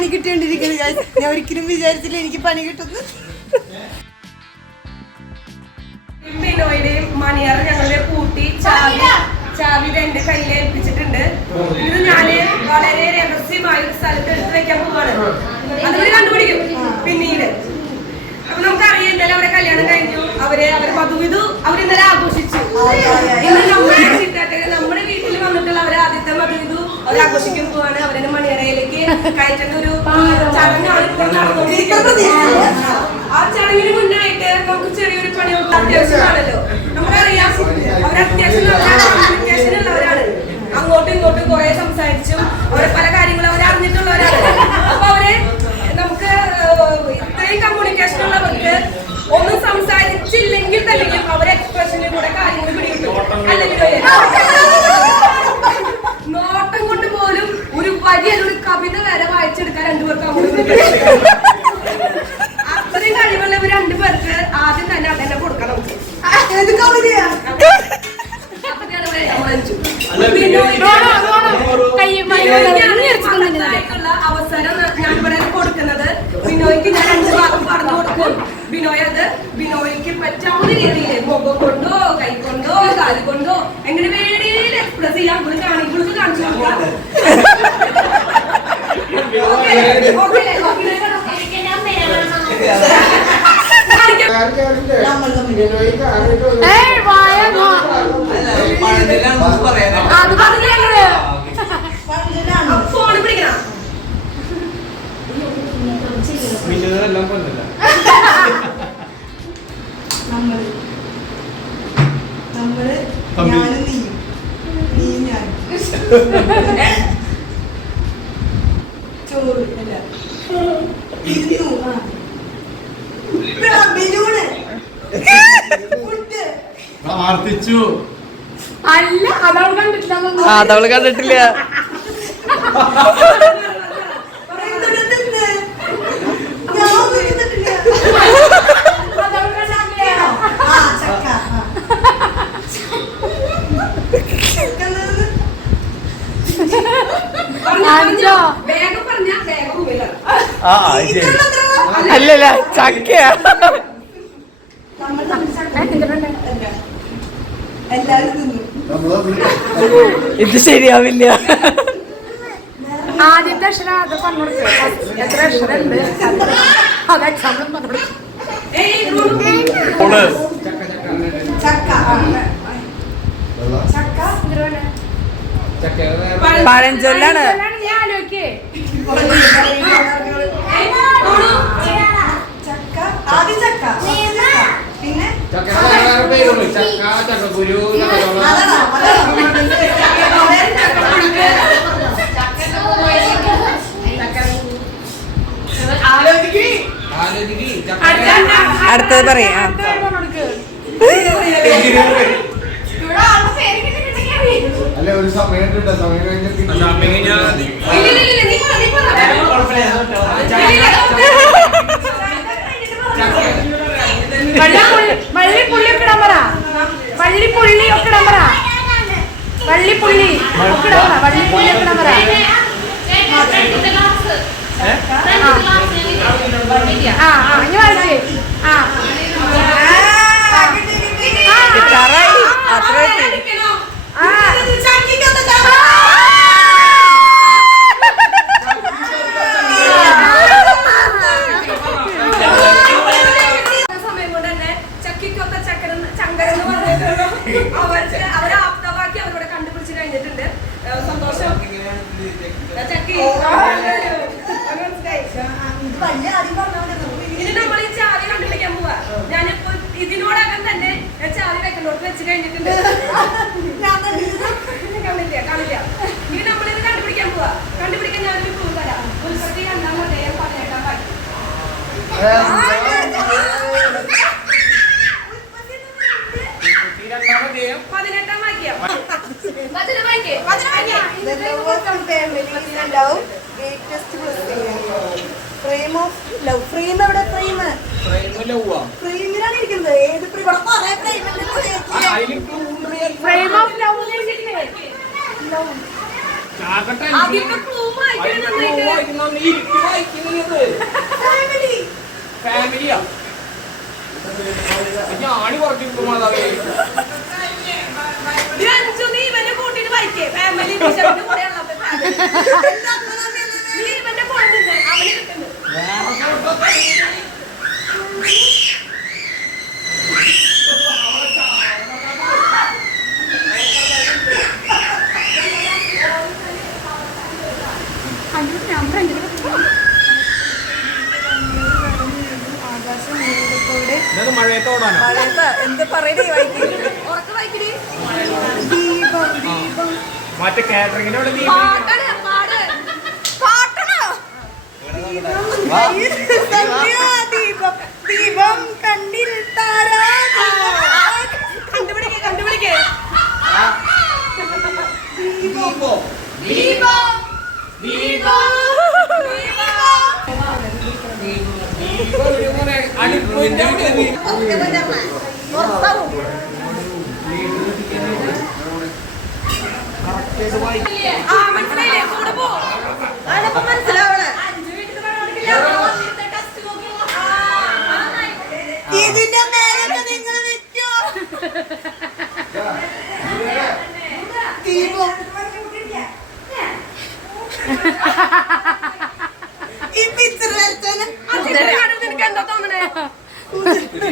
പണി കിട്ടിക്കൊണ്ടിരിക്കുന്നത്. ഞാൻ ഒരിക്കലും വിചാരിച്ചില്ല എനിക്ക് പണി കിട്ടുന്നു. ബിനോയുടെയും മണിയറ ഞങ്ങളുടെ കൂട്ടി ചാവി എന്റെ കയ്യിൽ ഏൽപ്പിച്ചിട്ടുണ്ട്. ഇത് ഞാന് വളരെ രഹസ്യമായ ഒരു സ്ഥലത്ത് എടുത്ത് വെക്കാൻ പോവാണ്. അതുവരെ കണ്ടുപിടിക്കും പിന്നീട്. അപ്പൊ നമുക്കറിയാം ഇന്നലെ അവരെ കല്യാണം കഴിഞ്ഞു. അവരെ മധുവിധു അവരിന്നലെ ആഘോഷിച്ചു. ഇന്ന് നമ്മുടെ വീട്ടിൽ വന്നിട്ടുള്ള അവരെ ആദ്യത്തെ മധുവിധു അവരാഘോഷിക്കാൻ പോവാണ്. അവരെ മണിയറയിലേക്ക് കയറ്റുന്ന ഒരു ചടങ്ങാണ് ഇപ്പോൾ നടന്നുകൊണ്ടിരിക്കുന്നത്. ആ ചടങ്ങിന് മുന്നായിട്ട് നമുക്ക് ചെറിയൊരു പണി അത്യാവശ്യമാണല്ലോ. നമുക്കറിയാം അവരത്യാവശ്യം കമ്മ്യൂണിക്കേഷനുള്ളവരാണ്. അങ്ങോട്ടും ഇങ്ങോട്ടും കുറെ സംസാരിച്ചു അവരെ പല കാര്യങ്ങളും അവരറിഞ്ഞിട്ടുള്ളവരാണ്. അപ്പൊ അവരെ നമുക്ക് ഇത്രയും കമ്മ്യൂണിക്കേഷൻ ഉള്ളവർക്ക് ഒന്നും സംസാരിച്ചില്ലെങ്കിൽ തന്നെ അവരെ എക്സ്പ്രഷനിൽ കൂടെ കാര്യങ്ങൾ പിടികിട്ടും. അല്ലെങ്കിൽ നോട്ടം കൊണ്ട് പോലും ഒരു വലിയൊരു കവിത വരെ വായിച്ചെടുക്കാൻ രണ്ടുപേർക്ക് അത്രയും കഴിവുള്ള ഇവർ രണ്ടുപേർക്ക് ആദ്യം തന്നെ അതെന്നെ കൊടുക്കണം. അവസരം ഞാൻ ഇവിടെ കൊടുക്കുന്നത് ബിനോയ്ക്ക് ഞാൻ 2 ഭാഗം പറഞ്ഞു കൊടുക്കും. ബിനോയ്ക്ക് പറ്റാവുന്ന രീതിയിൽ മുഖം കൊണ്ടോ കൈ കൊണ്ടോ കാല് കൊണ്ടോ എങ്ങനെ വേണമെങ്കിൽ എക്സ്പ്രസ് ചെയ്യാൻ കാണിച്ചു കൊടുക്കാം. ഫോൺ പിടിക്കണം. ചോറ് അല്ല അതവൾ കണ്ടിട്ടില്ല. അല്ലല്ല ചക്കയാ. ഇത് ശരിയാവില്ല. ആദ്യത്തെ അക്ഷരം അത് പറഞ്ഞുകൊടുക്കും. എത്ര അക്ഷരം ഉണ്ട് അത് എക്സാമ്പിൾ പറഞ്ഞുകൊടുക്കും. പഴഞ്ചൊല്ലാണ്. ഞാൻ ആലോചിക്കേ പിന്നെ അടുത്തത് പറയാം. അല്ല ഒരു സമയം വള്ളിപ്പുള്ളി ഒക്കെ ഇടാൻ പറ. വള്ളിപ്പുള്ളി ഒക്കെ ഇടാൻ പറ. വള്ളിപ്പുള്ളി ഒക്കെ ഇടാൻ പറ. വള്ളിപ്പുള്ളി ഒക്കെ ഇടാൻ പറ. ഇനി വായിച്ചേ. അവരാപ്തമാക്കി അവരോട് കണ്ടുപിടിച്ച് കഴിഞ്ഞിട്ടുണ്ട്. സന്തോഷം. ഇനി നമ്മൾ ഈ ചാവി കണ്ടുപിടിക്കാൻ പോവാ. ഞാനിപ്പോ ഇതിനോടകം തന്നെ ചാവി വെക്കലോട്ട് വെച്ച് കഴിഞ്ഞിട്ടുണ്ട്. കാണില്ല. ഇനി നമ്മളിത് കണ്ടുപിടിക്കാൻ പോവാ. കണ്ടുപിടിക്കാൻ ഞാനൊരു ക്ലൂ തരാം. 32-ാം അധ്യായം 18-ാം വാക്യം. 18-ാം വാക്യം. Frame of love. ഫ്രെയിം എവിടെ? ഫ്രെയിമിലാണ് ഇരിക്കുന്നത്. ഏത് ഫ്രെയിം ഓഫ് ലവ്. ആദ്യത്തെ ക്ലൂ വായിക്കണം. ഞാണി കുറച്ചിട്ടു മാതാവേ. നീ ഇവനെ കൂട്ടിട്ട് വായിക്കേ ഫാമിലി കൂടെ നീ ഇവന്റെ കൊണ്ടുണ്ട് അവന് കിട്ടുന്നു. ഇന്നത് മഴയത്തോടാനോ? എന്ത് പറയണേ വായിക്കേ ഉറക്കെ വായിക്കണേ. ദീപം ദീപം മറ്റേ കാറ്ററിംഗിന്റെ അവിടെ നീ പാട്ടാണ് പാട്. ദീപം ദീപം കണ്ണിൽ താരാ കണ്ടുപിടിക്കേ കണ്ടുപിടിക്കേ. അടുപ്പിന്റെ ആ മനസ്സിലായില്ലേ കൂടെ പോ. അതൊക്കെ മനസ്സിലാവണേ ഇതിന്റെ മേലൊക്കെ നിങ്ങൾ വെക്കോ ദീപം ഈ പിക്ചർ വരച്ചാണ് നിനക്ക് എന്താ തോന്നണേ?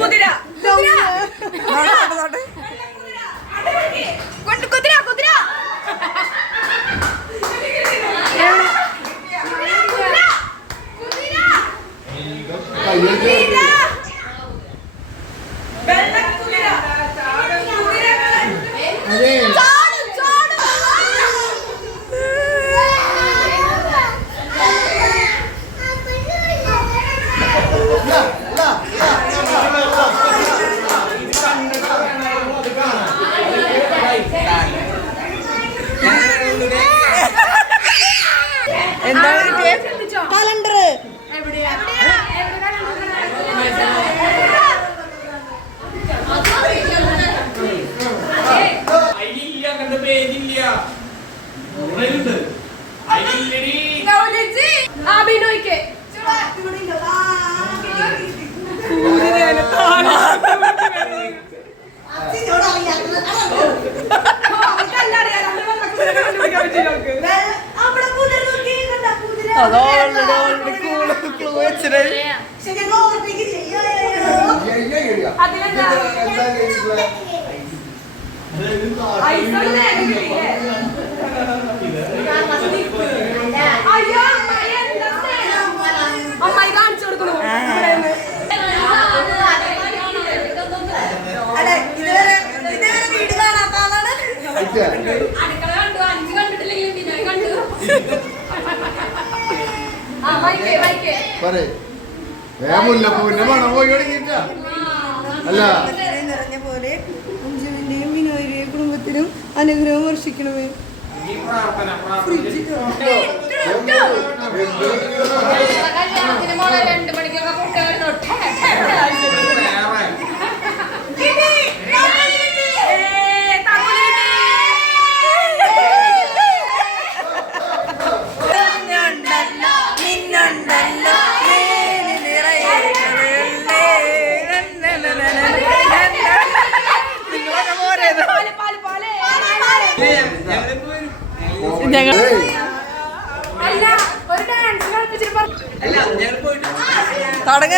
കുതിര കുതിര കുതിര വെള്ളക്കുതിര എന്താണ് കലണ്ടർ അയിലില്ല കണ്ട പേജില്ല ഉണ്ട് അയിലില്ലടി അഭിനയിക്കേ ക്ലൂ വെച്ചിട്ട് അതിലെന്താ ഐസോട് നേരം കിട്ടിയില്ലേ? അയ്യോ അമ്മായി എന്താ സ്നേഹം? അമ്മായി കാണിച്ചു കൊടുക്കണു. അല്ലെ ഇതുവരെ വീട് കാണാത്ത ആളാണ് അടുക്കള കണ്ടു 5 കണ്ടിട്ടില്ലെങ്കിൽ പിന്നെ കണ്ടു. ആ വായിക്കേ വായിക്കേ. മുല്ലപ്പൂവിന്റെ മണം പോയി തുടങ്ങിയിട്ട അല്ല നിറഞ്ഞ പോലെ അഞ്ജുവിന്റെയും വിനോദിന്റെയും കുടുംബത്തിനും അനുഗ്രഹം വർഷിക്കണമേ ഈ പ്രാർത്ഥന കല്യാണത്തിന് മോളെ 2 മണിക്കൊക്കെ കൊണ്ടുവരുന്നു. ഞങ്ങൾ അല്ല ഒരു ഡാൻസ് കളിപ്പിച്ചിട്ട് തുടങ്ങ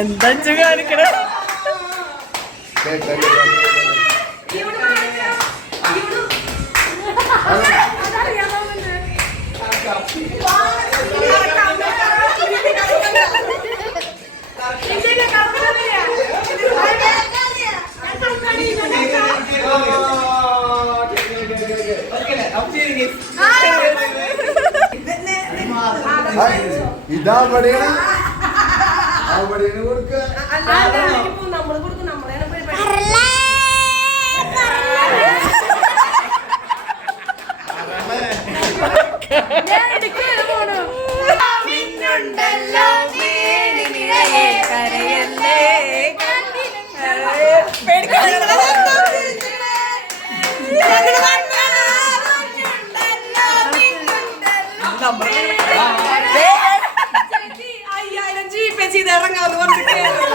എന്താ കാണിക്കണ ഇതാ അവിടെയാണ് അവിടെയാണ് കൊടുക്ക നമ്മള് കൊടുക്കും നമ്മളെ ചെയ്ത് ഇറങ്ങാന്ന് പറഞ്ഞിട്ട്